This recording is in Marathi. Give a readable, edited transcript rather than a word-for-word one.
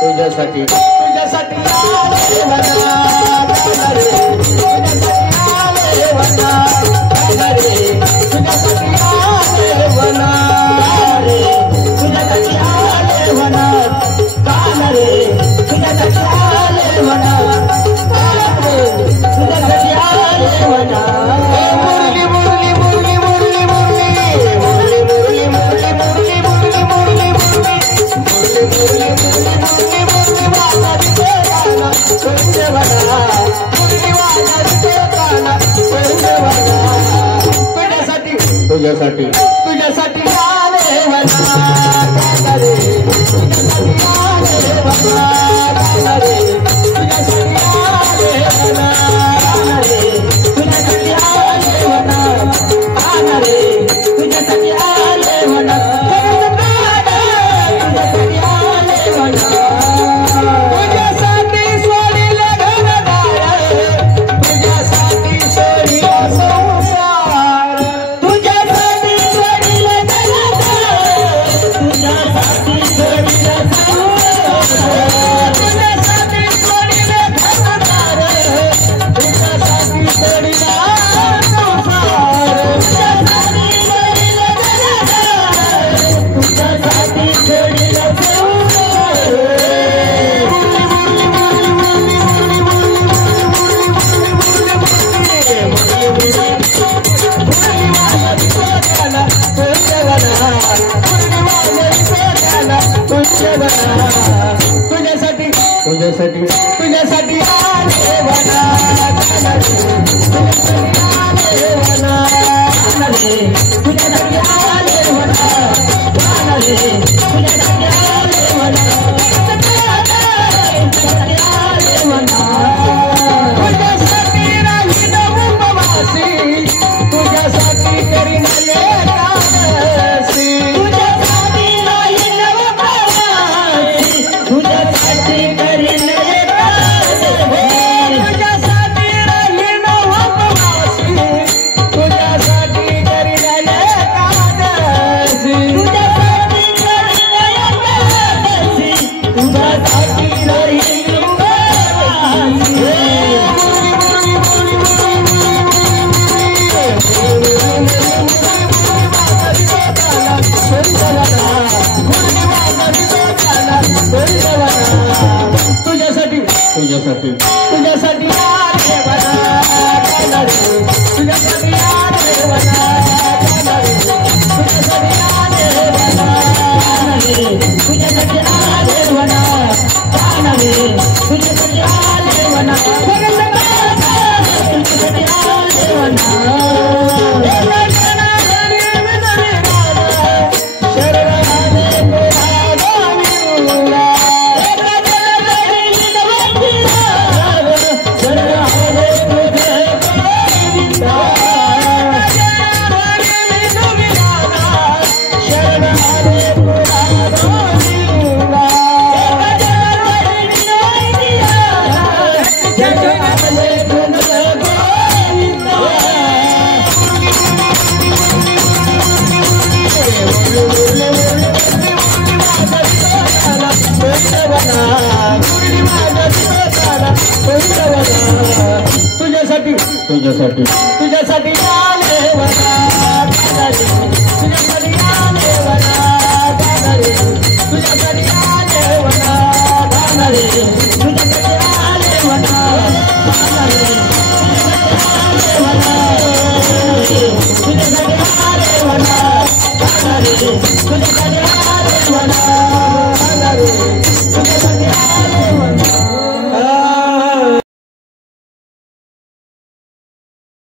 तुझ्यासाठी तुझ्यासाठी आले वना रे तुझ्यासाठी आले वना रे तुझ्यासाठी आले वना रे तुझ्यासाठी आले वना रे तुझ्यासाठी आले वना रे तुझ्यासाठी आले वना मुरली मुरली मुरली मुरली मुरली मुरली मुरली मुरली मुरली मुरली मुरली तुझ्यासाठी तुझ्यासाठी आले वना रे तुझ्यासाठी आले वना रे तुझ्यासाठी आले वना रे तुझ्यासाठी आले वना रे तुझ्यासाठी आले वना तुझ्यासाठी आले वना तुझ्यासाठी सोडीले घरदार तुझ्यासाठी सोडीले संसार तुझ्यासाठी सोडीले घरदार तुझ्यासाठी सोडीले संसार तुझ्यासाठी सोडीले घरदार तुझ्यासाठी सोडीले संसार तुझ्यासाठी सोडीले घरदार तुझ्यासाठी सोडीले तुझ्यासाठी तुझ्यासाठी तुझ्यासाठी आले वना तुझ्यासाठी आले वना तुझ्यासाठी आले वना तुझ्यासाठी आले वना आले वना तुझ्यासाठी राहील उपवासी तुझ्यासाठी करीन एकादशी तुझ्यासाठी राहील उपवासी तुझ्यासाठी करीन एकादशी तुझ्यासाठी राहील उपवासी तुझ्यासाठी करीन एकादशी तुझ्यासाठी करीन एकादशी तुझ्यासाठी राहील तुझ्यासाठी तुझ्यासाठी तुझ्यासाठी आले वना रे तुझ्यासाठी आले वना रे तुझ्यासाठी आले वना रे तुझ्यासाठी आले वना रे तुझ्यासाठी आले वना तुझ्यासाठी आले वना तुझ्यासाठी तुझ्यासाठी तुझ्यासाठी आले वना रे तुझ्यासाठी आले वना रे तुझ्यासाठी आले वना रे तुझ्यासाठी आले वना रे तुझ्यासाठी आले वना रे तुझ्यासाठी आले वना